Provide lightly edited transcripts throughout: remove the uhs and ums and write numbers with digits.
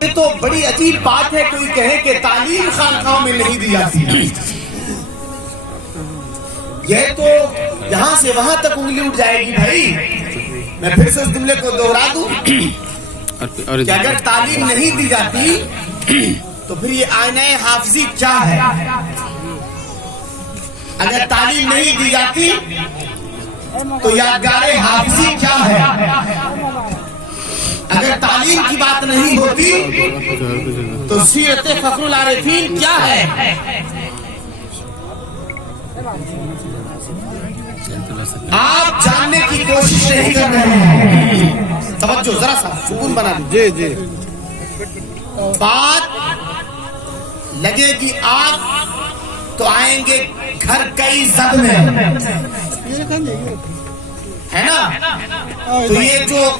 یہ تو بڑی عجیب بات ہے کوئی کہے کہ تعلیم خانقاہوں میں نہیں دی جاتی. یہ تو یہاں سے وہاں تک انگلی اٹھ جائے گی بھائی. میں پھر سے اس جملے کو دوہرا دوں کہ اگر تعلیم نہیں دی جاتی تو پھر یہ آئینہ حافظی کیا ہے؟ اگر تعلیم نہیں دی جاتی تو یادگار حافظی کیا ہے؟ اگر تعلیم کی بات نہیں ہوتی تو سیرت فخر العارفین کیا ہے؟ آپ جاننے کی کوشش نہیں کر رہے ہیں. توجہ ذرا سا سکون بنا لیجیے. جی بات لگے گی آگ تو آئیں گے گھر کئی زد میں، ہے نا؟ تو یہ جو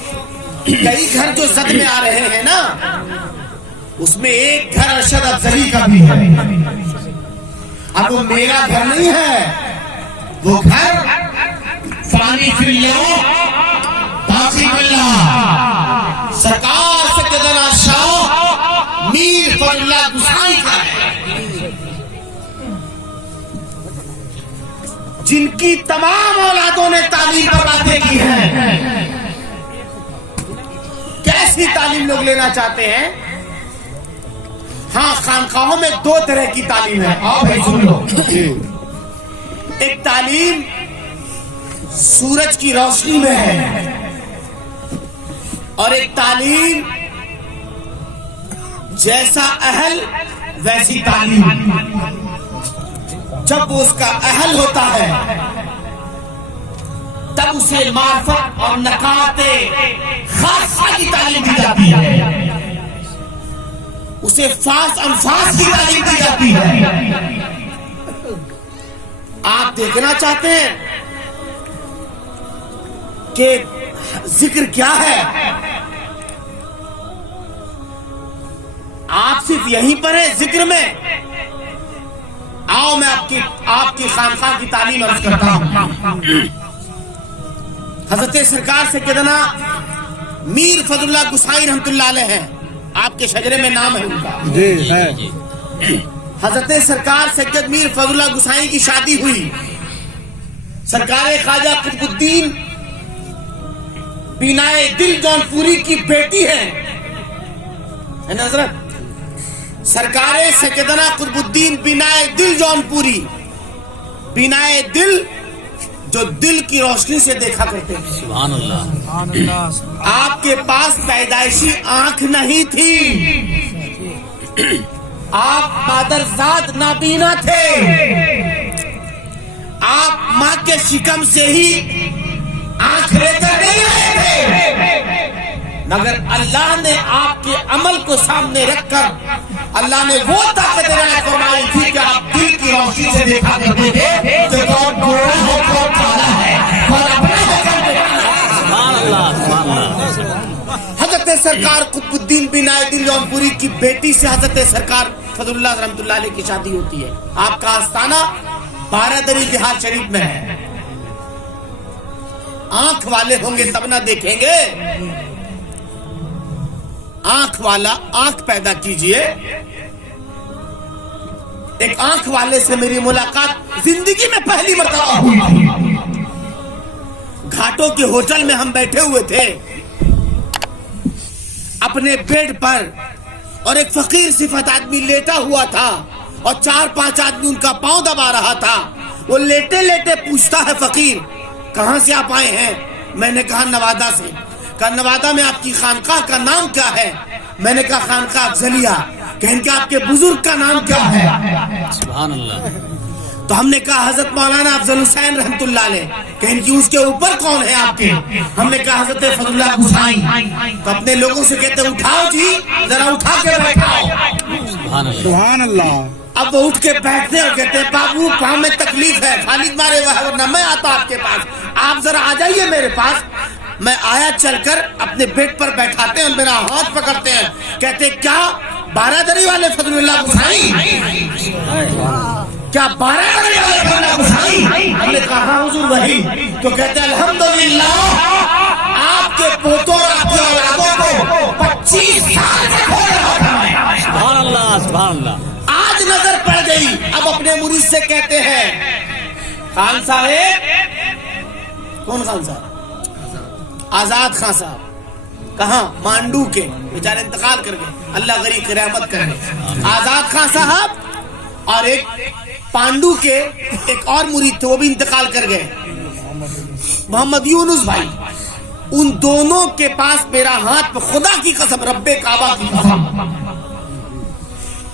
کئی گھر جو زد میں آ رہے ہیں نا، اس میں ایک گھر ارشد افضلی کا بھی ہے. اب وہ میرا گھر نہیں ہے، وہ گھر فانی فی اللہ باقی باللہ سرکار سیدنا شاہ میر فضل اللہ گسائی کا ہے، جن کی تمام اولادوں نے تعلیم پر باتیں کی ہیں. کیسی تعلیم لوگ لینا چاہتے ہیں؟ ہاں، خانقاہوں میں دو طرح کی تعلیم ہے. آؤ بھائی سن لو. ایک تعلیم سورج کی روشنی میں ہے، اور ایک تعلیم جیسا اہل ویسی تعلیم. جب وہ اس کا اہل ہوتا ہے تب اسے معرفت اور نکات خاصہ کی تعلیم دی جاتی ہے، اسے فاس انفاس کی تعلیم دی جاتی ہے. آپ دیکھنا چاہتے ہیں کہ ذکر کیا ہے؟ آپ صرف یہیں پر ہیں ذکر میں. آؤ میں آپ کی خانقاہ کی تعلیم عرض کرتا ہوں. حضرت سرکار سیدنا میر فضل اللہ گسائی رحمت اللہ علیہ ہیں، آپ کے شجرے میں نام ہے ان کا. جی ہے. حضرت سرکار سید میر فضل اللہ گسائی کی شادی ہوئی. سرکار خواجہ قطب الدین بینائے دل جون پوری کی بیٹی ہے نا حضرت. سرکار سیدنا قطب الدین بینائے دل جون پوری، بینائے دل جو دل کی روشنی سے دیکھا کرتے ہیں. سبحان اللہ. آپ کے پاس پیدائشی آنکھ نہیں تھی، آپ مادرزاد نابینا تھے. آپ ماں کے شکم سے ہی آنکھ لے کر نہیں آئے تھے، مگر اللہ نے آپ کے عمل کو سامنے رکھ کر اللہ نے وہ طاقت عنایت فرمائی تھی کہ آپ دل کی روشنی سے دیکھا کرتے تھے کہ کون گورا ہے کون کالا ہے، کون اپنا ہے کون بیگانہ. سبحان اللہ سبحان اللہ. حضرت سرکار قطب الدین بینائے دل جون پوری کی بیٹی سے حضرت سرکار فضل اللہ رحمت اللہ علیہ کی شادی ہوتی ہے. آپ کا آستانہ 12 دری بہار شریف میں ہے. آنکھ والے ہوں گے تب نہ دیکھیں گے. آنکھ والا آنکھ پیدا کیجئے. ایک آنکھ والے سے میری ملاقات زندگی میں پہلی مرتبہ ہوئی تھی. گھاٹوں کے ہوٹل میں ہم بیٹھے ہوئے تھے اپنے بیڈ پر، اور ایک فقیر صفت آدمی لیٹا ہوا تھا اور 4-5 آدمی ان کا پاؤں دبا رہا تھا. وہ لیٹے لیٹے پوچھتا ہے فقیر کہاں سے آپ آئے ہیں؟ میں نے کہا نوادہ سے. کہا نوادہ میں آپ کی خانقاہ کا نام کیا ہے؟ میں نے کہا خانقاہ افضلیہ. کہیں کہ آپ کے بزرگ کا نام کیا ہے؟ سبحان اللہ. تو ہم نے کہا حضرت مولانا افضل حسین رحمت اللہ علیہ. کہیں کہ اس کے اوپر کون ہے آپ کے؟ ہم نے کہا حضرت فضل اللہ گسائی. تو اپنے لوگوں سے کہتے اٹھاؤ جی ذرا اٹھا کے بیٹھاؤ. سبحان اللہ. اب وہ اٹھ کے بیٹھتے اور کہتے ہیں بابو کہاں میں تکلیف ہے، خالد مارے ہوا ہے ورنہ میں آتا آپ کے پاس. آپ ذرا آ جائیے میرے پاس. میں آیا چل کر اپنے بیڈ پر بیٹھاتے ہیں، میرا ہاتھ پکڑتے ہیں، کہتے کیا 12 دری والے فضل اللہ گسائی؟ کیا 12 دری والے فضل اللہ گسائی؟ ہم نے کہا ہاں حضور وہی. تو کہتے ہیں الحمدللہ آپ کے پوتوں اور آپ کی اولادوں کو 25 سال سے کھول رہا کہتے ہیں خان صاحب، کون خان صاحب؟ آزاد خان صاحب. کہاں؟ مانڈو کے، بیچارے انتقال کر گئے، اللہ غریب کی رحمت کرے. آزاد خان صاحب اور ایک پانڈو کے ایک اور مرید تھے، وہ بھی انتقال کر گئے، محمد یونس بھائی. ان دونوں کے پاس میرا ہاتھ پہ، خدا کی قسم، رب کعبہ کی قسم،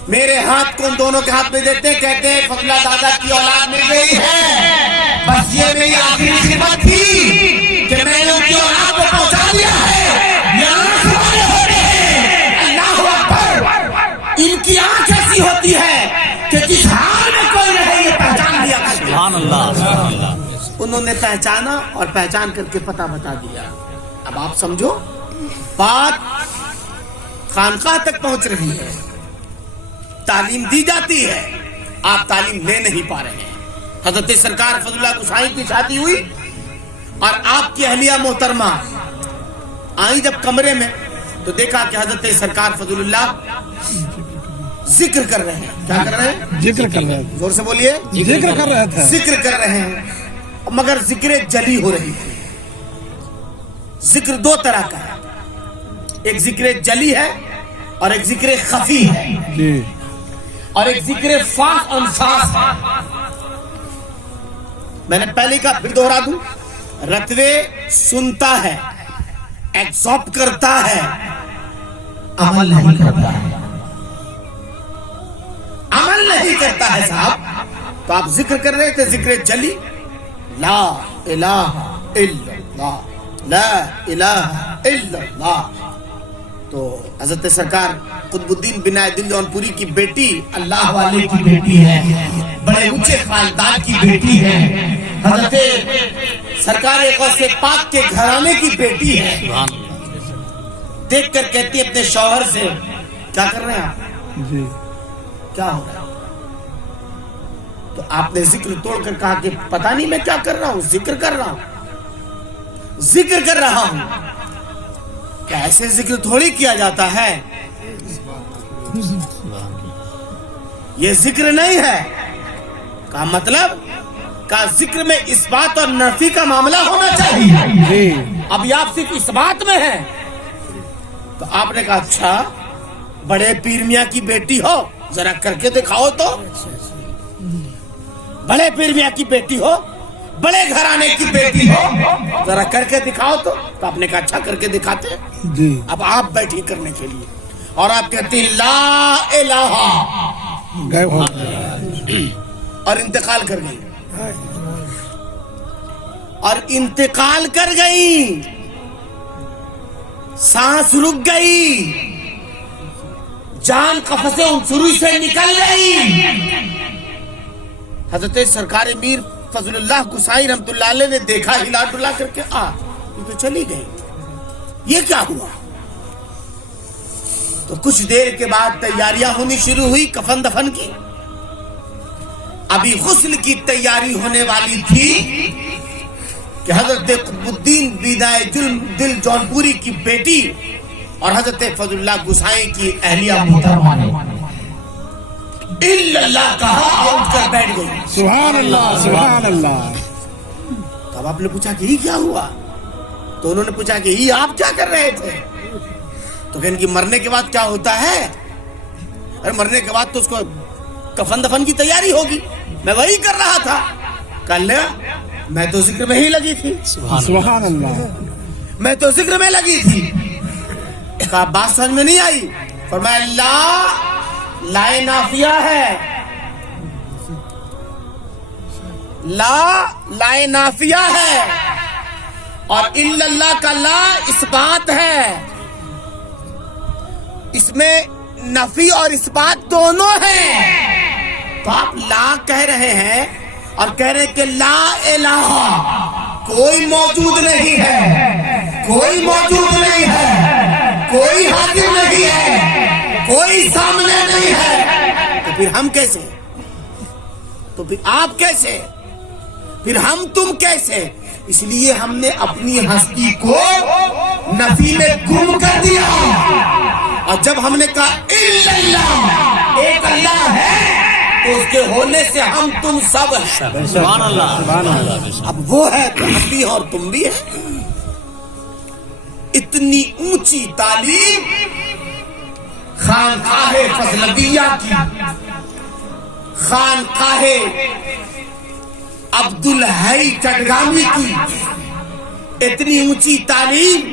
میرے ہاتھ کو ان دونوں کے ہاتھ میں دیتے، کہتے ہیں فضلہ دادا کی اولاد مل گئی ہے، بس یہ میری آخری خدمت تھی کہ میں نے ان کی اولاد کو پہنچا دیا ہے. اللہ اکبر. ان کی آنکھ ایسی ہوتی ہے کہ جس حال میں کوئی رہے یہ پہچان لیا کرتے. سبحان اللہ، سبحان اللہ. انہوں نے پہچانا اور پہچان کر کے پتہ بتا دیا. اب آپ سمجھو، بات خانقاہ تک پہنچ رہی ہے، تعلیم دی جاتی ہے، آپ تعلیم لے نہیں پا رہے ہیں. حضرت سرکار فضل اللہ گسائی کی شادی ہوئی اور آپ کی اہلیہ محترمہ آئی جب کمرے میں تو دیکھا کہ حضرت سرکار فضل اللہ ذکر کر رہے ہیں. کیا کر رہے ہیں؟ ذکر کر رہے تھے. زور سے بولیے. ذکر کر رہے تھے. ذکر کر رہے ہیں، مگر ذکر جلی ہو رہی تھی. ذکر دو طرح کا ہے، ایک ذکر جلی ہے اور ایک ذکر خفی ہے، جی. اور ایک ذکر فاس انفاس ہے. میں نے پہلے کہا، پھر دوہرا دوں، رتوے سنتا ہے، ایکسپٹ کرتا ہے، عمل نہیں کرتا ہے. عمل نہیں کرتا ہے صاحب. تو آپ ذکر کر رہے تھے، ذکر جلی، لا الہ الا اللہ، لا الہ الا اللہ. تو حضرت سرکار قطب الدین بنائے دل جونپوری کی بیٹی اللہ والے کی بیٹی ہے، بڑے اونچے خاندان کی بیٹی ہے، حضرت سرکار غوث پاک کے گھرانے کی بیٹی ہے. دیکھ کر کہتی ہے اپنے شوہر سے، کیا کر رہے ہیں آپ؟ جی. کیا ہو رہا ہے؟ تو آپ نے ذکر توڑ کر کہا کہ پتہ نہیں میں کیا کر رہا ہوں، ذکر کر رہا ہوں، ذکر کر رہا ہوں. کیا ایسے ذکر تھوڑی کیا جاتا ہے؟ یہ ذکر نہیں ہے. کا مطلب کا ذکر میں اس بات اور نفی کا معاملہ ہونا چاہیے. جی. اب یہ آپ صرف اس بات میں ہے. تو آپ نے کہا اچھا بڑے پیر میاں کی بیٹی ہو، ذرا کر کے دکھاؤ. تو بڑے پیر میاں کی بیٹی ہو، بڑے گھرانے کی بیٹی ہو، ذرا کر کے دکھاؤ. تو آپ نے کہا اچھا کر کے دکھاتے. جی. اب آپ بیٹھی کرنے کے لیے اور آپ کہتی لا الہ، گئے ہو. اور انتقال کر گئی، اور انتقال کر گئی، سانس رک گئی، جان قفس عنصری سے نکل گئی. حضرت سرکار میر فضل اللہ گسائی رحمت اللہ علیہ نے دیکھا، ہلا ڈلا کر کے یہ تو چلی گئی، یہ کیا ہوا؟ تو کچھ دیر کے بعد تیاریاں ہونی شروع ہوئی کفن دفن کی. ابھی غسل کی تیاری ہونے والی تھی کہ حضرت قطب الدین بینائے دل جونپوری کی بیٹی اور حضرت فضل اللہ گسائی کی اہلیہ محترمہ نے الا اللہ کہا اور اٹھ کر بیٹھ گئی. سبحان اللہ، سبحان اللہ. تب آپ نے پوچھا کہ یہ کیا ہوا؟ تو انہوں نے پوچھا کہ یہ آپ کیا کر رہے تھے؟ تو کہ ان کی مرنے کے بعد کیا ہوتا ہے؟ ارے مرنے کے بعد تو اس کو کفن دفن کی تیاری ہوگی، میں وہی کر رہا تھا. کر لیا، میں تو ذکر میں ہی لگی تھی. سبحان اللہ. میں تو ذکر میں لگی تھی. کہا بات سمجھ میں نہیں آئی. فرمایا لا لائے نافیہ ہے، لا لائے نافیہ ہے، اور الا اللہ کا لا اس بات ہے. اس میں نفی اور اس بات دونوں ہیں. تو آپ لا کہہ رہے ہیں اور کہہ رہے ہیں کہ لا الہ، کوئی موجود نہیں ہے، کوئی موجود نہیں ہے، کوئی حاضر نہیں ہے، کوئی سامنے نہیں ہے. تو پھر ہم کیسے؟ تو پھر آپ کیسے؟ پھر ہم تم کیسے؟ اس لیے ہم نے اپنی ہستی کو نفی میں گم کر دیا. اور جب ہم نے کہا الا اللہ، ایک اللہ ہے، تو اس کے ہونے سے ہم تم سب ہیں. سبحان اللہ. اب وہ ہے تو ہم بھی اور تم بھی ہیں. اتنی اونچی تعلیم خانقاہ فضلویہ کی، خانقاہ عبدالحی چٹگامی کی، اتنی اونچی تعلیم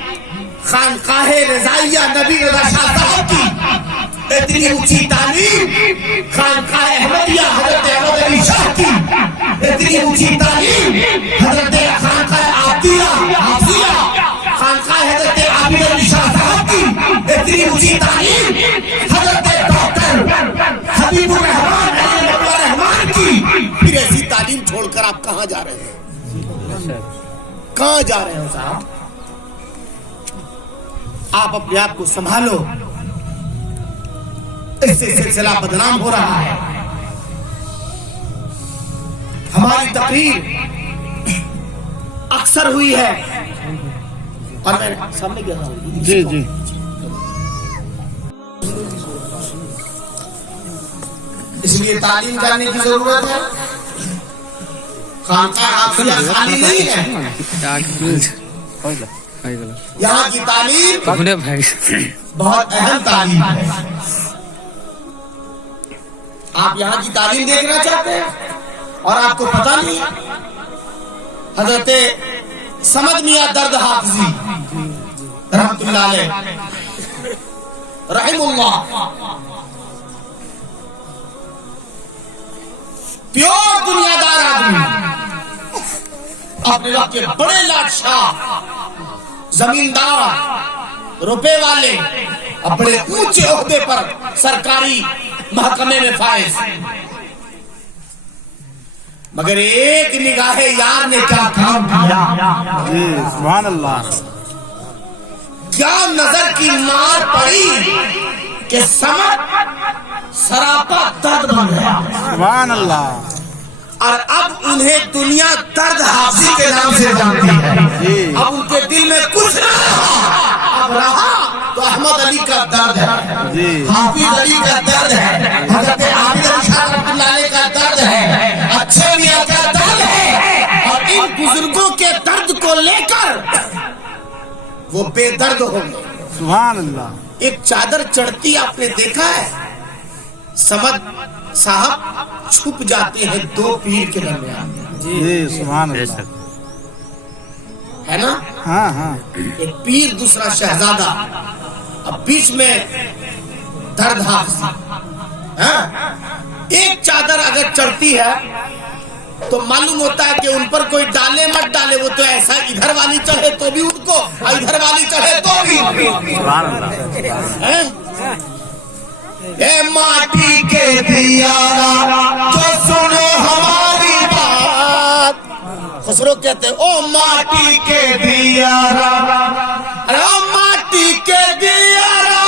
خانقاہ رضائیہ نبی رضا شاہ صاحب کی، اتنی اونچی تعلیم خانقاہ احمدیہ حضرت احمد علی شاہ کی، اتنی اونچی تعلیم حضرت خانقاہ حافظیہ خانقاہ حضرت عابد علی شاہ صاحب کی، اتنی اونچی تعلیم حضرت ڈاکٹر حبیب الرحمان علی الرحمان کی. پھر ایسی تعلیم چھوڑ کر آپ کہاں جا رہے ہیں؟ کہاں جا رہے ہو صاحب؟ آپ اپنے آپ کو سنبھالو، اس سے سلسلہ بدنام ہو رہا ہے. ہماری تقریر اکثر ہوئی ہے اور میں سامنے کیا تھا جی جی اس لیے تعلیم جاننے کی ضرورت ہے. خانقاہ حافظیہ خالی نہیں ہے، یہاں کی تعلیم بہت اہم تعلیم ہے. آپ یہاں کی تعلیم دیکھنا چاہتے ہیں اور آپ کو پتہ نہیں. حضرت سمد میاں درد حافظی رحمت اللہ علیہ رحم اللہ، پیور دنیا دار آدمی، اپنے وقت کے بڑے لاڈشاہ، زمیندار، روپے والے، اور بڑے اونچے عہدے پر سرکاری محکمے میں فائز. مگر ایک نگاہ یار نے کیا کام کیا، جی سبحان اللہ. کیا نظر کی مار پڑی کہ سمجھ سراپا درد بن گیا. سبحان اللہ. اور اب انہیں دنیا درد حافظی کے نام سے جانتی ہے. اب ان کے دل میں کچھ نہ رہا، اب رہا تو احمد علی کا درد ہے، حافظ علی کا درد ہے، حضرت عابد علی شاہ رحمۃ اللہ علیہ کا درد ہے، اچھے میاں کا درد ہے. اور ان بزرگوں کے درد کو لے کر وہ بے درد ہو گئے. سبحان اللہ. ایک چادر چڑھتی آپ نے دیکھا ہے، سمد صاحب چھپ جاتے ہیں دو پیر کے درمیان. جی سبحان اللہ. ہے نا؟ ہاں ہاں. ایک پیر دوسرا شہزادہ، اب بیچ میں درد حافظی. ایک چادر اگر چڑھتی ہے تو معلوم ہوتا ہے کہ ان پر کوئی ڈالے مت ڈالے، وہ تو ایسا ادھر والی چڑھے تو بھی ان کو، ادھر والی چڑھے تو بھی. اے ماٹی کے دیارا جو سنو ہماری بات، خسرو کہتے ہیں او ماٹی کے دیارا، او ماٹی کے دیارا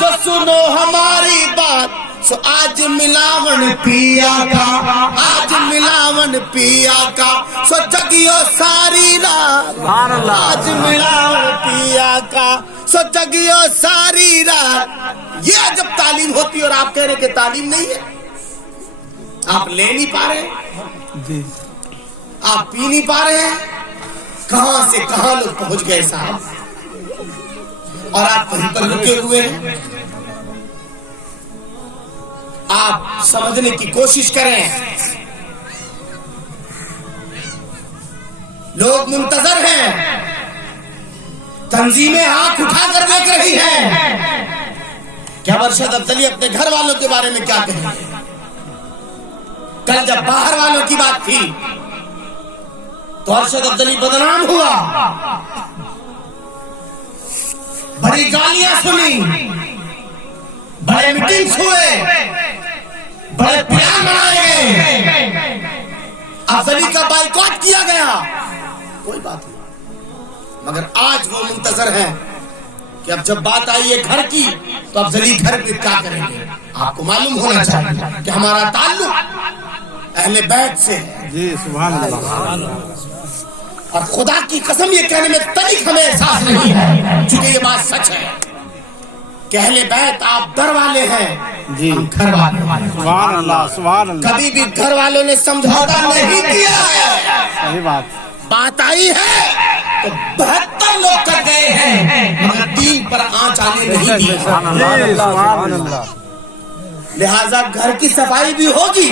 جو سنو ہماری بات. سو آج ملاون پیا کا، آج ملاون پیا کا، سو جگیو ساری رات. آج ملاون پیا کا، سو جگیو ساری رات. یہ جب تعلیم ہوتی اور آپ کہہ رہے کہ تعلیم نہیں ہے، آپ لے نہیں پا رہے، جی آپ پی نہیں پا رہے ہیں. کہاں سے کہاں لوگ پہنچ گئے صاحب، اور آپ کہیں پر رکے ہوئے ہیں. آپ سمجھنے کی کوشش کریں. لوگ منتظر ہیں، تنظیمیں آنکھ اٹھا کر دیکھ رہی ہیں کہ ارشد افضلی اپنے گھر والوں کے بارے میں کیا کہیں گے. کل جب باہر والوں کی بات تھی تو ارشد افضلی بدنام ہوا، بڑی گالیاں سنی، بڑے میٹنگز ہوئے، بڑے پلان بنائے گئے، افضلی کا بائیکاٹ کیا گیا. کوئی بات نہیں، مگر آج وہ منتظر ہیں کہ اب جب بات آئی ہے گھر کی تو افضلی گھر پہ کیا کریں گے. آپ کو معلوم ہونا چاہیے کہ ہمارا تعلق اہل بیت سے ہے. جی سبحان اللہ. اور خدا کی قسم یہ کہنے میں تنک ہمیں احساس نہیں ہے، چونکہ یہ بات سچ ہے کہ اہل بیت آپ در والے ہیں، جی ہم گھر والے ہیں۔ سبحان اللہ سبحان اللہ کبھی بھی گھر والوں نے سمجھوتا نہیں کیا ہے، صحیح بات بات آئی ہے تو 72 لوگ کر گئے ہیں مگر دین پر آنچ آنے نہیں دی۔ جی سبحان اللہ لہذا گھر کی صفائی بھی ہوگی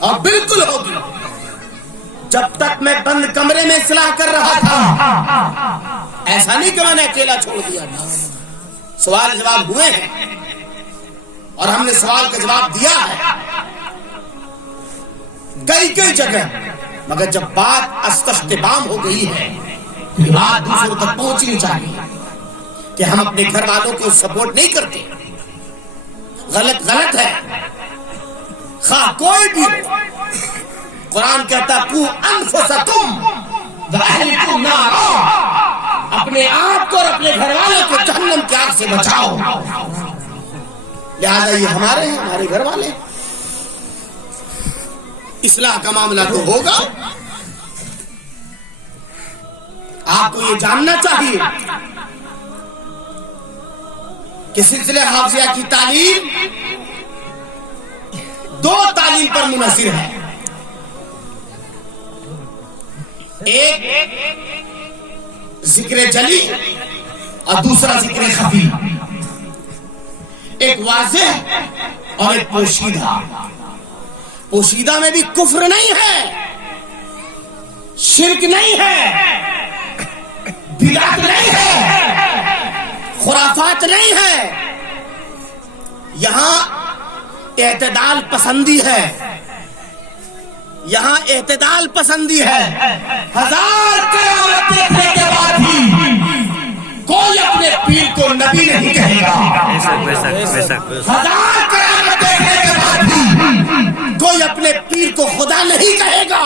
اور بالکل ہوگی۔ جب تک میں بند کمرے میں اصلاح کر رہا تھا، ایسا نہیں کہ میں نے اکیلا چھوڑ دیا تھا، سوال جواب ہوئے ہیں اور ہم نے سوال کا جواب دیا ہے کئی جگہ، مگر جب بات استحبام ہو گئی ہے، یہ بات دوسروں تک پہنچنی چاہیے کہ ہم اپنے گھر والوں کو سپورٹ نہیں کرتے۔ غلط ہے، خواہ کوئی بھی ہو۔ قرآن کہتا قو انفسکم واہلکم نارا، اپنے آپ کو اور اپنے گھر والوں کو جہنم کی آگ سے بچاؤ۔ لہذا یہ ہمارے ہیں، ہمارے گھر والے ہیں۔ اصلاح کا معاملہ تو ہوگا، آپ کو یہ جاننا چاہیے کہ سلسلہ حافظیہ کی تعلیم 2 تعلیم پر منحصر ہے، ایک ذکر جلی اور دوسرا ذکر خفی، ایک واضح اور ایک پوشیدہ۔ پوشیدہ میں بھی کفر نہیں ہے، شرک نہیں ہے، بدعت نہیں ہے، خرافات نہیں ہے، یہاں اعتدال پسندی ہے، یہاں اعتدال پسندی ہے۔ 1000 قیامت دیکھنے کے بعد بھی کوئی اپنے پیر کو نبی نہیں کہے گا، 1000 قیامت دیکھنے کے بعد بھی کوئی اپنے پیر کو خدا نہیں کہے گا۔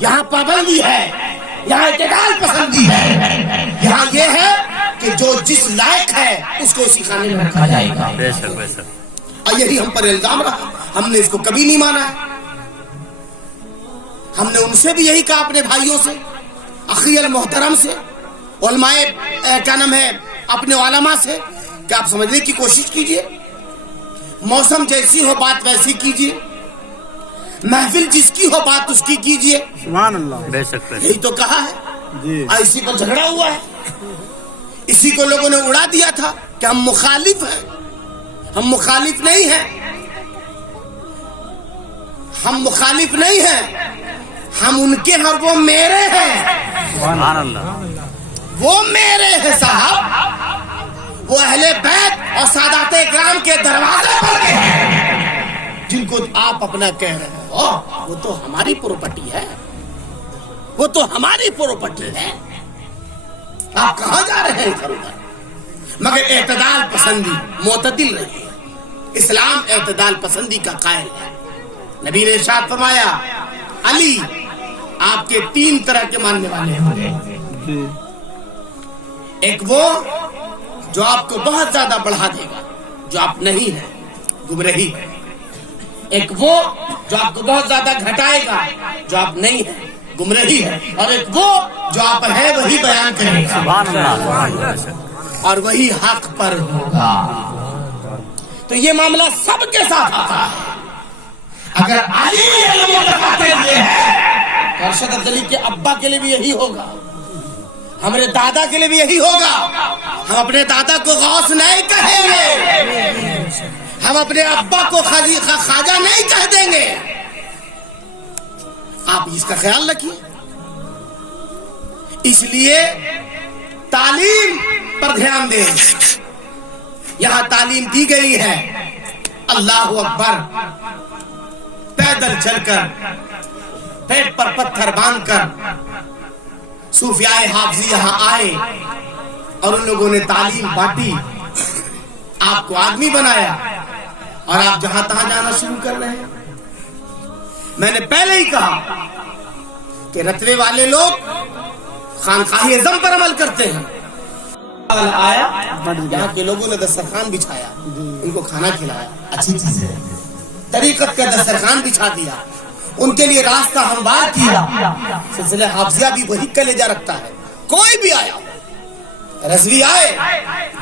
یہاں پابندی ہے، یہاں اعتدال پسندی ہے، یہاں یہ ہے کہ جو جس لائق ہے اس کو اسی خانے میں رکھا جائے گا۔ اور یہی ہم پر الزام رہا، ہم نے اس کو کبھی نہیں مانا ہے۔ ہم نے ان سے بھی یہی کہا، اپنے بھائیوں سے، اخی المحترم سے، علماء کیا نام ہے اپنے علماء سے، کہ آپ سمجھنے کی کوشش کیجئے، موسم جیسی ہو بات ویسی کیجئے، محفل جس کی ہو بات اس کی کیجئے۔ سبحان اللہ یہی تو کہا ہے، جی اور اسی پر جھگڑا ہوا ہے، اسی کو لوگوں نے اڑا دیا تھا کہ ہم مخالف ہیں۔ ہم مخالف نہیں ہیں، ہم مخالف نہیں ہیں، ہم ان کے ہیں اور وہ میرے ہیں، سبحان اللہ وہ میرے ہیں صاحب، وہ اہل بیت اور سادات اکرام کے دروازے پر ہیں، جن کو آپ اپنا کہہ رہے ہو، وہ تو ہماری پراپرٹی ہے، وہ تو ہماری پراپرٹی ہے، آپ کہاں جا رہے ہیں ادھر ادھر؟ مگر اعتدال پسندی، معتدل رہیے۔ اسلام اعتدال پسندی کا قائل ہے۔ نبی نے ارشاد فرمایا علی آپ کے 3 طرح کے ماننے والے ہوں گے، جی ایک وہ جو آپ کو بہت زیادہ بڑھا دے گا، جو آپ نہیں ہیں، گمراہی ہے، ایک وہ جو آپ کو بہت زیادہ گھٹائے گا، جو آپ نہیں ہیں، گمراہی ہے، اور ایک وہ جو آپ ہے وہی بیان کرے گا اور وہی حق پر ہوگا۔ تو یہ معاملہ سب کے ساتھ آتا ہے۔ اگر علی علم دکھاتے ہوئے ہے تو ارشد افضلی کے ابا کے لیے بھی یہی ہوگا، ہمارے دادا کے لیے بھی یہی ہوگا۔ ہم اپنے دادا کو غوث نہیں کہیں گے، ہم اپنے ابا کو خواجہ نہیں کہہ دیں گے۔ آپ اس کا خیال رکھیے۔ اس لیے تعلیم پر دھیان دیں۔ یہاں تعلیم دی گئی ہے، اللہ اکبر، پیدل چل کر، پیٹ پر پتھر باندھ کر صوفیاء حافظی یہاں آئے اور ان لوگوں نے تعلیم بانٹی، آپ کو آدمی بنایا اور آپ جہاں تہاں جانا شروع کر رہے ہیں۔ میں نے پہلے ہی کہا کہ رتبے والے لوگ خانقاہی اعظم پر عمل کرتے ہیں۔ آیا یہاں کے لوگوں نے دسترخوان بچھایا، ان کو کھانا کھلایا، اچھی چیز ہے، طریقت کا دسترخوان بچھا دیا، ان کے لیے راستہ ہموار کیا۔ سلسلہ حافظیہ بھی وہی کلیجہ رکھتا ہے۔ کوئی بھی آیا، رضوی آئے،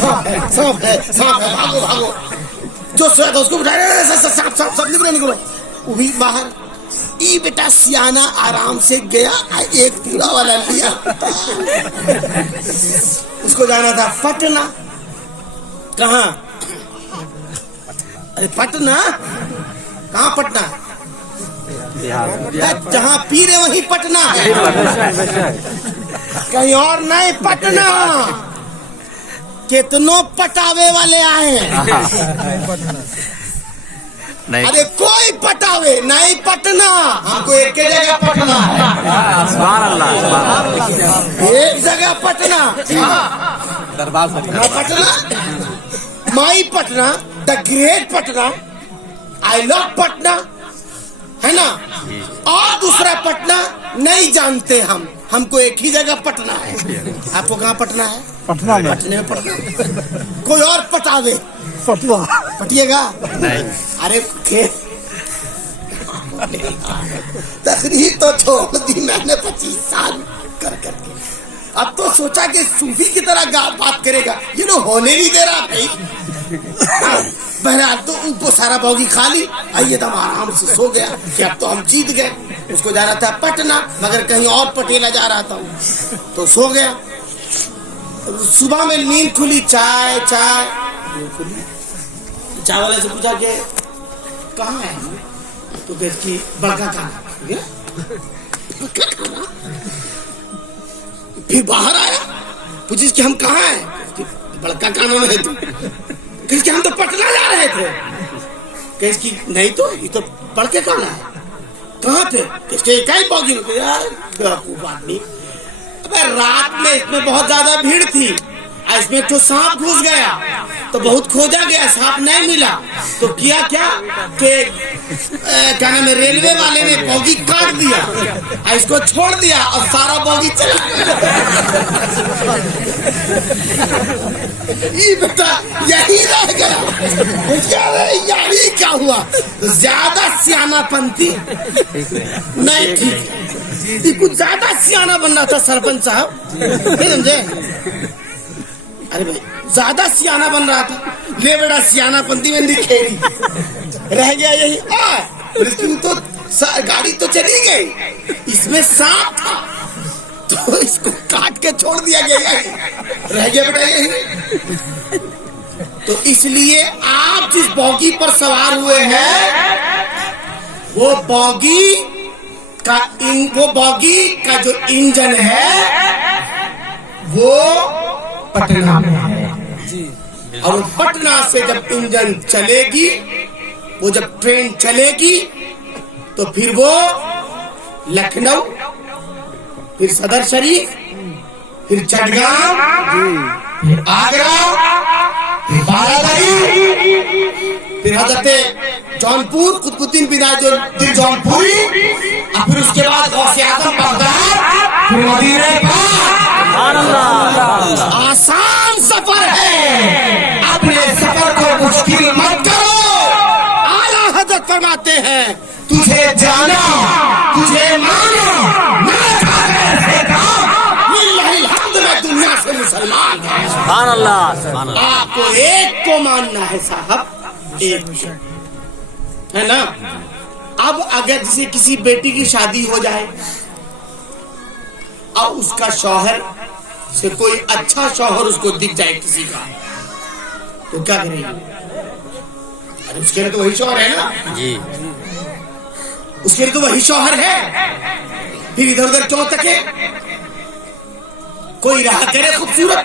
سانپ ہے سانپ ہے سانپ ہے, بھاگو بھاگو. جو سویا تھا اس کو بٹھایا, سانپ سانپ سب نکلو نکلو. وہ بھی باہر. ای بیٹا سیانا آرام سے گیا, ایک پورا والا لیا. اس کو جانا تھا پٹنہ. کہاں؟ ارے پٹنہ کہاں؟ پٹنہ جہاں پیرے وہیں پٹنہ ہے, کہیں اور نہیں. پٹنہ کتنوں پٹاوے والے آئے ہیں. ارے کوئی پٹاوے نہیں, پٹنہ ہم کو ایک جگہ پٹنہ ہے. ایک جگہ پٹنہ, پٹنہ مائی پٹنہ, دا گریٹ پٹنہ, آئی لو پٹنہ, ہے نا. اور دوسرا پٹنہ نہیں جانتے ہم کو ایک ہی جگہ پٹنہ ہے. آپ کو کہاں پٹنہ ہے؟ پٹنہ میں. پٹنے میں پٹنہ. کوئی اور پٹاوے پٹیے گا. ارے تقریر تو چھوڑ دی میں نے 25 سال کر کے. اب تو سوچا کہ صوفی کی طرح بات کرے گا, یہ لو ہونے نہیں دے رہا بھائی. بہرحال تو ان کو سارا بوگی کھا لی. آئیے دم آرام سے سو گیا کہ اب تو ہم جیت گئے. اس کو جانا تھا پٹنہ, مگر کہیں اور پٹیلا جا رہا تھا تو سو گیا. صبح میں نیند کھلی, چائے والے سے پوچھا کہ کہاں ہے, تو کہ بڑکا کھانا. پھر باہر آیا, پوچھا کہ ہم کہاں ہیں, بڑکا کھانا میں ہے. تو کہ ہم تو پٹنہ جا رہے تھے. کہ نہیں تو یہ تو بڑکے کھانا ہے. کہاں تھے؟ کہیں پہنچی آدمی. رات میں اس میں بہت زیادہ بھیڑ تھی, اس میں تو سانپ گھس گیا تو بہت کھوجا گیا, سانپ نہیں ملا. تو کیا کہ کیا نام ہے, ریلوے والے نے بوگی کاٹ دیا, اس کو چھوڑ دیا اور سارا بوگی چلا بیٹا یہی رہ گیا. یہی کیا ہوا؟ زیادہ سیانا پنتی نہیں ٹھیک ہے, کچھ زیادہ سیانا بن رہا تھا سرپنچ صاحب, نہیں سمجھے. ارے بھائی زیادہ سیانا بن رہا تھا, لے بیٹا سیانا پنتی میں کھیلی رہ گیا یہی. تو گاڑی تو چلی گئی, اس میں سانپ تھا تو اس کو کاٹ کے چھوڑ دیا گیا, رہ گیا بیٹا یہی. تو اس لیے آپ جس بوگی پر سوار ہوئے ہیں وہ بوگی کا جو انجن ہے وہ پٹنہ میں ہے. اور پٹنہ سے جب انجن چلے گی, وہ جب ٹرین چلے گی تو پھر وہ لکھنؤ, پھر صدر شریف, پھر چٹگام, پھر آگرہ, پھر بارہ, پھر حضرت جونپور قطب الدین بن جونپوری, اور پھر اس کے بعد غوث اعظم بغداد, پھر مدینہ پاک. آسان سفر ہے, اپنے سفر کو مشکل مت کرو. اعلیٰ حضرت فرماتے ہیں تجھے جانا, تجھے مانا, میں دنیا سے مسلمان ہے. سبحان اللہ, سبحان اللہ. آپ کو ایک کو ماننا ہے صاحب, ایک ہے نا. اب اگر جسے کسی بیٹی کی شادی ہو جائے اور اس کا شوہر سے کوئی اچھا شوہر اس کو دکھ جائے کسی کا, تو کیا کرے گی؟ ارے اس کے لیے تو وہی شوہر ہے نا جی, اس کے لیے تو وہی شوہر ہے. پھر ادھر ادھر کیوں تکے, کوئی راہ کرے خوبصورت.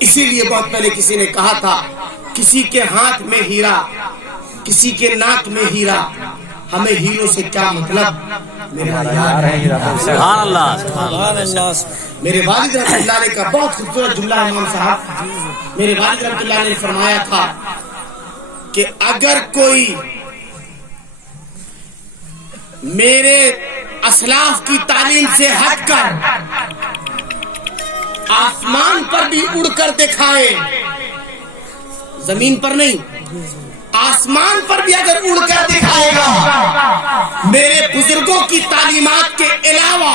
اسی لیے بہت پہلے کسی نے کہا تھا, کسی کے ہاتھ میں ہیرا, کسی کے ناک میں ہیرا, ہمیں ہیروں سے کیا مطلب. سبحان اللہ, سبحان اللہ. میرے والد رحمۃ اللہ علیہ کا بہت خوبصورت جملہ ہے امام صاحب. میرے والد رحمۃ اللہ علیہ نے فرمایا تھا کہ اگر کوئی میرے اسلاف کی تعلیم سے ہٹ کر آسمان پر بھی اڑ کر دکھائے, زمین پر نہیں آسمان پر بھی اگر اڑ کر دکھائے گا, میرے بزرگوں کی تعلیمات کے علاوہ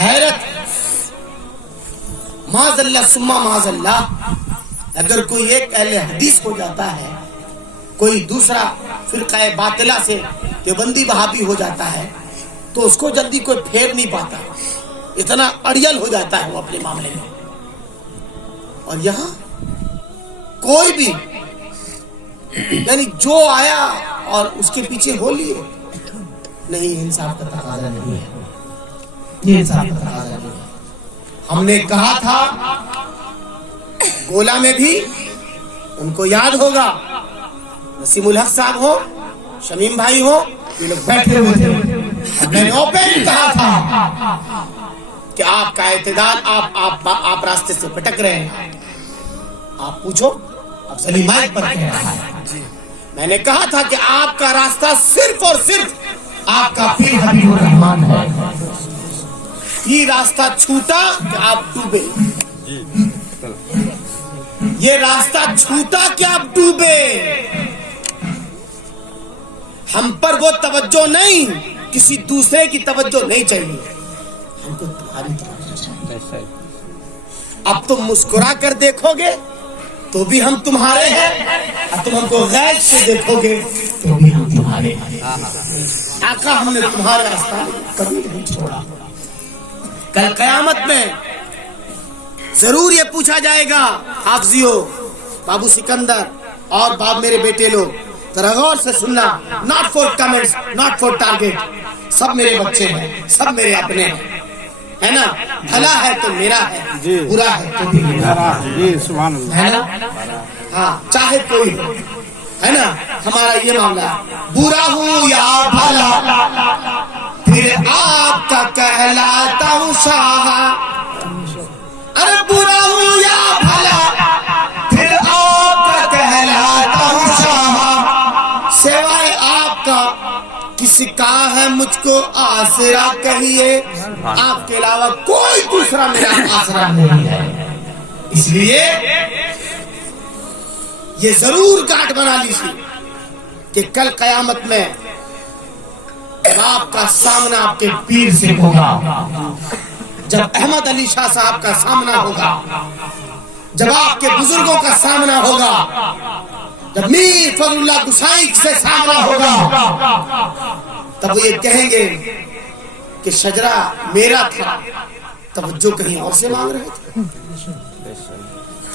حیرت معاذ اللہ ثم معاذ اللہ، اگر کوئی ایک اہل حدیث ہو جاتا ہے، کوئی دوسرا فرقہ باطلہ سے دیوبندی وہابی ہو جاتا ہے، تو اس کو جلدی کوئی پھیر نہیں پاتا، اتنا اڑیل ہو جاتا ہے وہ اپنے معاملے میں. اور یہاں کوئی بھی یعنی جو آیا اور اس کے پیچھے ہو لیے، نہیں، انصاف کا تقاضا نہیں ہے، یہ انصاف کا تقاضا نہیں ہے. ہم نے کہا تھا گولا میں بھی، ان کو یاد ہوگا، نسیم الحق صاحب ہو، شمیم بھائی ہو، یہ لوگ بیٹھے ہوئے تھے. میں نے اوپن کہا تھا کہ آپ کا اعتدال، آپ راستے سے بھٹک رہے ہیں. آپ پوچھو، اب سلیم مائک پر کہہ رہا ہے. میں نے کہا تھا کہ آپ کا راستہ صرف اور صرف آپ کا پیر حبیب الرحمان ہے. یہ راستہ چھوٹا کہ آپ ڈوبے، یہ راستہ چھوٹا کہ آپ ڈوبے. ہم پر وہ توجہ نہیں، کسی دوسرے کی توجہ نہیں چاہیے، ہم کو تمہاری توجہ چاہیے. اب تم مسکرا کر دیکھو گے تو بھی ہم تمہارے ہیں، اور تم ہم کو غیب سے دیکھو گے تو بھی ہم تمہارے ہیں. آقا ہم نے تمہارا راستہ کبھی نہیں چھوڑا. کل قیامت میں ضرور یہ پوچھا جائے گا، حافظیو، بابو سکندر اور باب میرے بیٹے لوگ، ذرا غور سے سننا، not for comments, not for target, سب میرے بچے ہیں، سب میرے اپنے ہیں، ہے نا. بھلا ہے تو میرا ہے، برا ہے تو بھی میرا جی سبحان اللہ ہے نا. ہاں، چاہے کوئی ہو، ہے نا. ہمارا یہ معاملہ ہے، برا ہوں یا بھلا پھر آپ کا کہلاتا ہوں شاہ. ارے برا ہوں یا بھلا پھر آپ کا کہلاتا ہوں شاہ. سوائے آپ کا کسی کا ہے مجھ کو آسرا کہیے، آپ کے علاوہ کوئی دوسرا میرا آسرا نہیں ہے. اس لیے یہ ضرور گاٹ بنا لیجیے کہ کل قیامت میں جب آپ کا سامنا آپ کے پیر سے ہوگا، جب احمد علی شاہ صاحب کا سامنا ہوگا، جب آپ کے بزرگوں کا سامنا ہوگا، جب میر فضل اللہ گسائی سے سامنا ہوگا، تب وہ یہ کہیں گے کہ شجرہ میرا تھا، توجہ کہیں اور سے مانگ رہے تھے.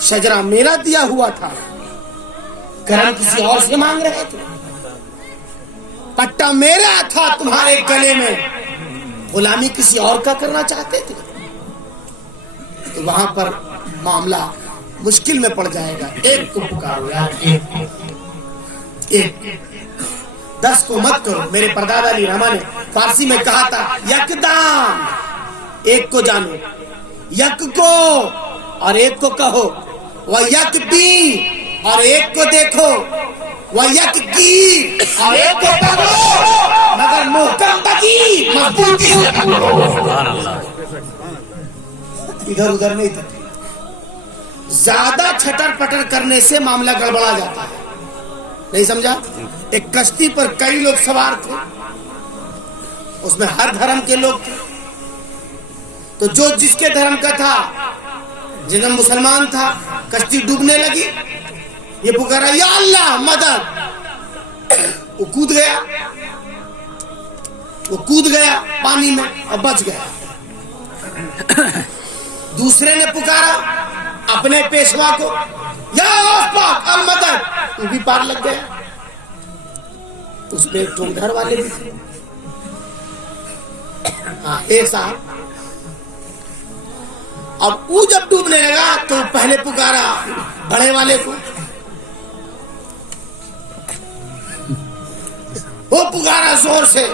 شجرہ میرا دیا ہوا تھا، کرم کسی اور سے مانگ رہے تھے. پٹا میرا تھا تمہارے گلے میں، غلامی کسی اور کا کرنا چاہتے تھے. تو وہاں پر معاملہ مشکل میں پڑ جائے گا. ایک کو پکارو یار، ایک 10 کو مت کرو. میرے پردادا علی رحمٰ نے فارسی میں کہا تھا، یکدام، ایک کو جانو، یک کو اور ایک کو کہو، وہ یک بھی اور ایک کو دیکھو، وہ یک کی اور ایک کو پکڑو، مگر محکم بکی مضبوطی سے پکڑو. ادھر ادھر نہیں تھا. زیادہ چھٹر پٹر کرنے سے معاملہ گڑبڑا جاتا ہے. نہیں سمجھا؟ ایک کشتی پر کئی لوگ سوار تھے، اس میں ہر دھرم کے لوگ تھے. تو جو جس کے دھرم کا تھا، جنہوں مسلمان تھا، کشتی ڈوبنے لگی، یہ پکارا یا اللہ مدد. وہ کود گیا پانی میں اور بچ گیا. دوسرے نے پکارا اپنے پیشوا کو، یا پاک المدد، وہ بھی پار لگ گیا. اس میں ایک گھر والے بھی تھے. ہاں، ایک صاحب. اب وہ جب ڈوبنے لگا تو پہلے پکارا بڑے والے کو، وہ پکارا زور سے،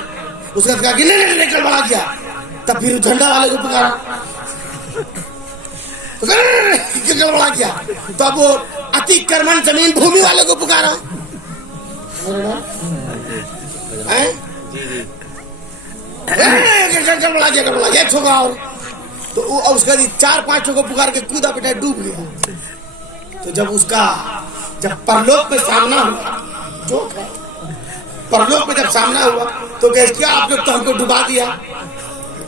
اس کا کہا کہ نہیں نکل بڑا گیا. تب پھر جھنڈا والے کو پکارا، بڑا کیا. تو اب وہ عتیق کرمن زمین بھومی والے کو پکارا، بڑا کیا ایک چھوکا. اور تو اس کا 4-5 کو پکار کے کودا پیٹا ڈوب گیا. تو جب پرلوک پہ سامنا ہوا، جوک ہے، پرلوک پہ جب سامنا ہوا تو کیا آپ لوگ تو ہم کو ڈبا دیا.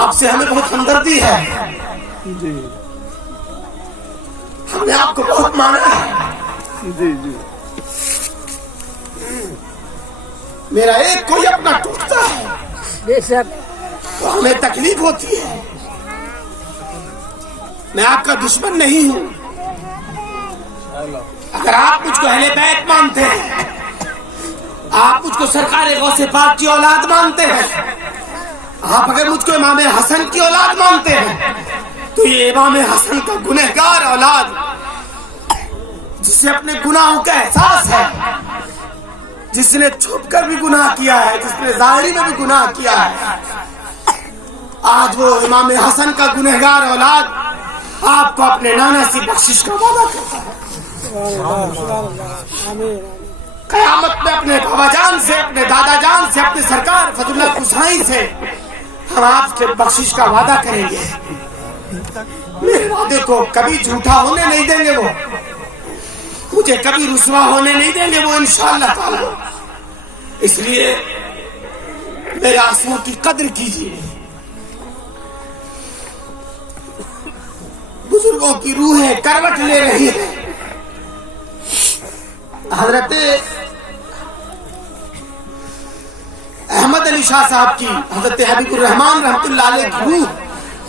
آپ سے ہمیں بہت ہمدردی ہے, جی ہم نے آپ کو بہت مانا ہے. جی جی میرا ایک کوئی اپنا ٹوٹتا ہے بے شک تو ہمیں تکلیف ہوتی ہے. میں آپ کا دشمن نہیں ہوں. اگر آپ مجھ کو اہل بیت مانتے ہیں, آپ مجھ کو سرکار غوث پاک کی اولاد مانتے ہیں, آپ اگر مجھ کو امام حسن کی اولاد مانتے ہیں, تو یہ امام حسن کا گنہگار اولاد جسے اپنے گناہوں کا احساس ہے, جس نے چھپ کر بھی گناہ کیا ہے, جس نے ظاہری میں بھی گناہ کیا ہے, آج وہ امام حسن کا گنہگار اولاد آپ کو اپنے نانا سی بخشش کا وعدہ کرتا ہے. قیامت میں اپنے بابا جان سے, اپنے دادا جان سے, اپنے سرکار فضل اللہ قصائی سے ہم آپ کے بخشش کا وعدہ کریں گے. میرے وعدے کو کبھی جھوٹا ہونے نہیں دیں گے, وہ مجھے کبھی رسوا ہونے نہیں دیں گے وہ انشاءاللہ تعالی. اس لیے میرے آنسوؤں کی قدر کیجیے. بزرگوں کی روحیں کروٹ لے رہی ہے. حضرت احمد علی شاہ صاحب کی, حضرت حبیب الرحمان رحمۃ اللہ علیہ کی روح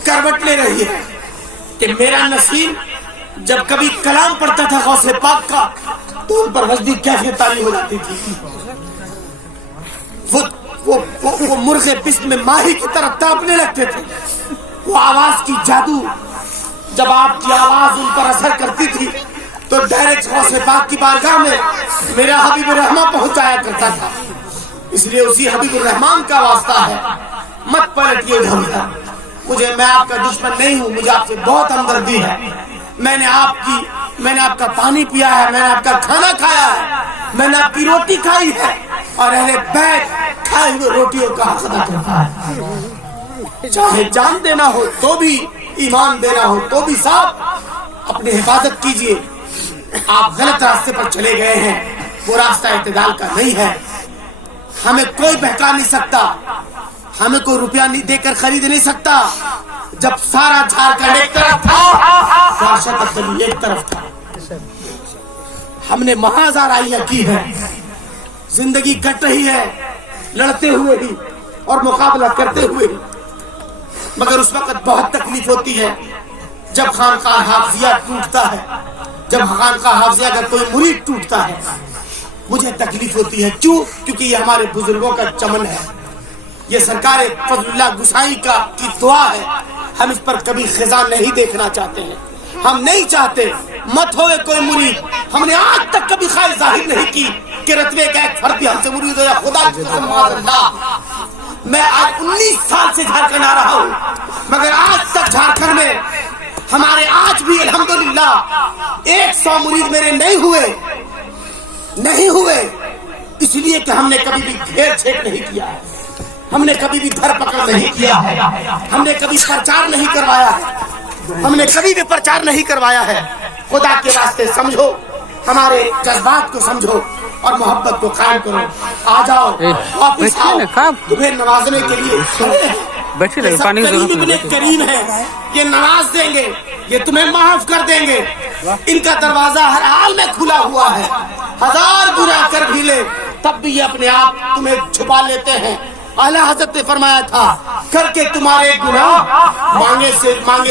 کروٹ لے رہی ہے کہ میرا نسیم جب کبھی کلام پڑھتا تھا غوث پاک کا تو ان پر وجدی کیفیت تاری ہو جاتی تھی. وہ مرغ بسم میں ماہی کی طرف تڑپنے لگتے تھے. وہ آواز کی جادو, جب آپ کی آواز ان پر اثر کرتی تھی تو ڈائریکٹ غوث پاک کی بارگاہ میں میرا حبیب الرحمان پہنچایا کرتا تھا. اس لیے اسی حبیب الرحمان کا واسطہ ہے, مت پلٹیے ادھر. میں آپ کا دشمن نہیں ہوں, مجھے آپ سے بہت ہمدردی ہے. میں نے آپ کا پانی پیا ہے, میں نے آپ کا کھانا کھایا ہے, میں نے آپ کی روٹی کھائی ہے, اور اہل بیت کھائی ہوئے روٹیوں کا حق ادا کرتا ہے. چاہے جان دینا ہو تو بھی, ایمان دینا ہو تو بھی, صاحب اپنی حفاظت کیجیے. آپ غلط راستے پر چلے گئے ہیں, وہ راستہ اعتدال کا نہیں ہے. ہمیں کوئی بہکا نہیں سکتا, ہمیں کوئی روپیہ نہیں دے کر خرید نہیں سکتا. جب سارا جھارکھنڈ ایک طرف تھا, کاشا تک ایک طرف تھا. ہم نے محاذ آرائیاں کی ہے, زندگی کٹ رہی ہے لڑتے ہوئے ہی اور مقابلہ کرتے ہوئے ہی. مگر اس وقت بہت تکلیف ہوتی ہے جب خانقاہ حافظیہ ٹوٹتا ہے, جب خانقاہ حافظیہ کا کوئی مرید ٹوٹتا ہے. مجھے تکلیف ہوتی ہے. کیوں؟ کیونکہ یہ ہمارے بزرگوں کا چمن ہے, یہ سرکار فضل اللہ گسائی کی دعا ہے. ہم اس پر کبھی خزاں نہیں دیکھنا چاہتے ہیں, ہم نہیں چاہتے مت ہوئے کوئی مرید. ہم نے آج تک کبھی خواہش ظاہر نہیں کی کہ رتبے کا ایک فرد ہم سے مرید ہو یا خدا کی قسم معاذ اللہ. میں آج 19 سال سے جھارکھنڈ آ رہا ہوں, مگر آج تک جھارکھنڈ میں ہمارے آج بھی الحمدللہ 100 مرید میرے نہیں ہوئے. اس لیے کہ ہم نے کبھی بھی گھیر چھیک نہیں کیا, ہم نے کبھی بھی دھر پکڑ نہیں کیا ہے, ہم نے کبھی پرچار نہیں کروایا ہے, ہم نے کبھی بھی پرچار نہیں کروایا ہے. خدا کے واسطے سمجھو, ہمارے جذبات کو سمجھو اور محبت کو قائم کرو. آ جاؤ, واپس آؤ, تمہیں نوازنے کے لیے سب کریم ہے, یہ نواز دیں گے, یہ تمہیں معاف کر دیں گے. ان کا دروازہ ہر حال میں کھلا ہوا ہے. 1000 گناہ کر بھی لے تب بھی یہ اپنے آپ تمہیں چھپا لیتے ہیں. اعلیٰ حضرت نے فرمایا تھا, کر کے تمہارے گناہ مانگے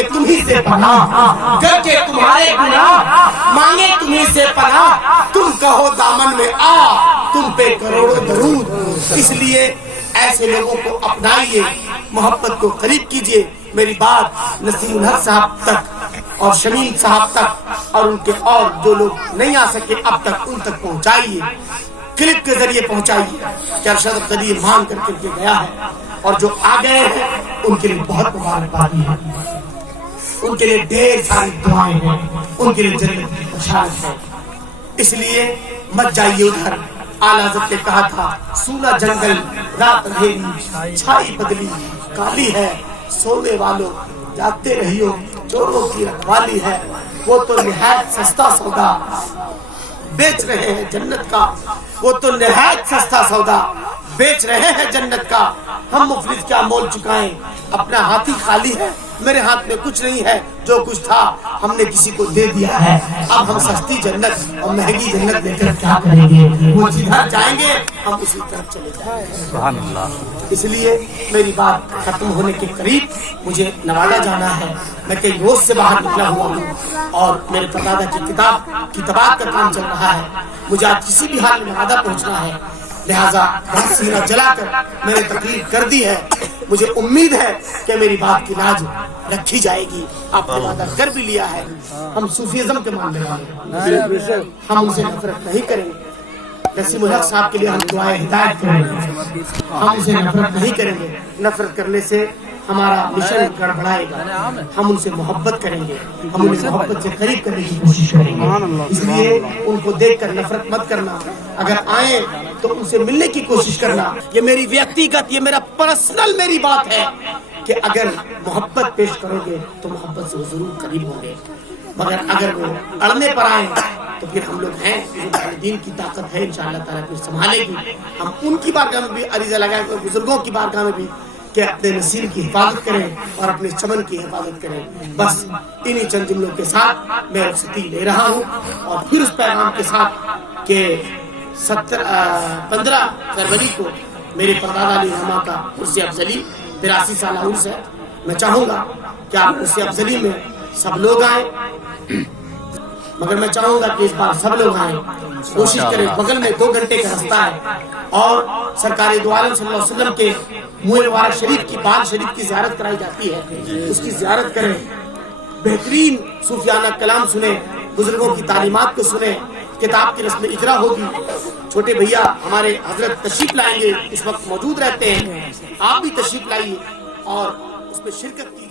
تمہیں سے پناہ, کر کے تمہارے گناہ مانگے تمہیں سے پناہ. تم کہو دامن میں آ, تم پہ کروڑوں درود. اس لیے ایسے لوگوں کو اپنائیے, محبت کو قریب کیجیے. میری بات نسیم الحق صاحب تک اور شمیم صاحب تک اور ان کے اور جو لوگ نہیں آ سکے اب تک, ان تک پہنچائیے, کلپ کے ذریعے پہنچائیے کہ ارشد قدیر مان کر کے گیا ہے, اور جو آ گئے ہیں ان کے لیے بہت مبارکبادی ہے, ان کے لیے ڈھیر ساری دعائیں ہیں, ان کے لیے جنت کی بشارت ہے. اس لیے مت جائیے ادھر. اعلیٰ حضرت نے کہا تھا, سونا جنگل رات اندھیری چھائی بدلی کالی ہے, سونے والوں جاگتے رہیو چوروں کی رکھوالی ہے. وہ تو نہایت سستا سودا بیچ رہے ہیں جنت کا, وہ تو نہایت سستا سودا بیچ رہے ہیں جنت کا، ہم مفلس کیا مول چکائیں، اپنا ہاتھی خالی ہے، میرے ہاتھ میں کچھ نہیں ہے، جو کچھ تھا ہم نے کسی کو دے دیا ہے، اب ہم سستی جنت اور مہنگی جنت لے کر کیا کریں گے، وہ جدھر جائیں گے ہم اسی طرف چلے جائیں گے۔ سبحان اللہ۔ اس لیے میری بات ختم ہونے کے قریب مجھے نوادا جانا ہے، میں کئی روز سے باہر نکلا ہوا ہوں اور میرے پردادا کی کتاب کی طباعت کا کام چل رہا ہے، مجھے آج کسی بھی حال میں نوادا پہنچنا ہے، لہذا بہت سینہ جلا کر میں نے تقریر کر دی ہے، مجھے امید ہے کہ میری بات کی لاج رکھی جائے گی، آپ نے وعدہ کر بھی لیا ہے، ہم صوفیزم کے ماننے والے ہیں، ہم ان سے نفرت نہیں کریں گے، نسیم الحق صاحب کے لیے ہم دعائیں ہدایت کریں گے، ہم اسے نفرت نہیں کریں گے، نفرت کرنے سے ہمارا مشن گڑبڑائے گا، ہم ان سے محبت کریں گے، ہم انہیں محبت سے قریب کرنے کی کوشش کریں گے، اس لیے ان کو دیکھ کر نفرت مت کرنا، اگر آئیں تو ان سے ملنے کی کوشش کرنا، یہ میری ویکتیگت، یہ میرا پرسنل میری بات ہے کہ اگر محبت پیش کرو گے تو محبت سے وہ ضرور قریب ہوں گے، مگر اگر وہ اڑنے پر آئیں تو پھر ہم لوگ ہیں، دین کی طاقت ہے انشاءاللہ تعالیٰ پھر سنبھالے گی، ہم ان کی بارگاہ میں بھی عریضہ لگائیں گے، بزرگوں کی بارگاہ میں بھی کہ اپنے نصیب کی حفاظت کریں اور اپنے چمن کی حفاظت کریں، بس انہی چند جملوں کے ساتھ میں رخصتی لے رہا ہوں، اور پھر اس پیغام کے ساتھ کہ 15 فروری کو میرے پردادا علی رحمہ کا عرس افضلی 83 سالہ عرس ہے، میں چاہوں گا کہ آپ عرس افضلی میں سب لوگ آئیں، مگر میں چاہوں گا کہ اس بار سب لوگ آئیں، کوشش کریں، بغل میں 2 گھنٹے کا رستہ ہے، اور سرکار دو عالم صلی اللہ علیہ وسلم کے منہ مبارک شریف کی بال شریف کی زیارت کرائی جاتی ہے، اس کی زیارت کریں، بہترین صوفیانہ کلام سنیں، بزرگوں کی تعلیمات کو سنیں، کتاب کی رسم اجرا ہوگی، چھوٹے بھیا ہمارے حضرت تشریف لائیں گے، اس وقت موجود رہتے ہیں، آپ بھی تشریف لائیے اور اس میں شرکت کیجیے۔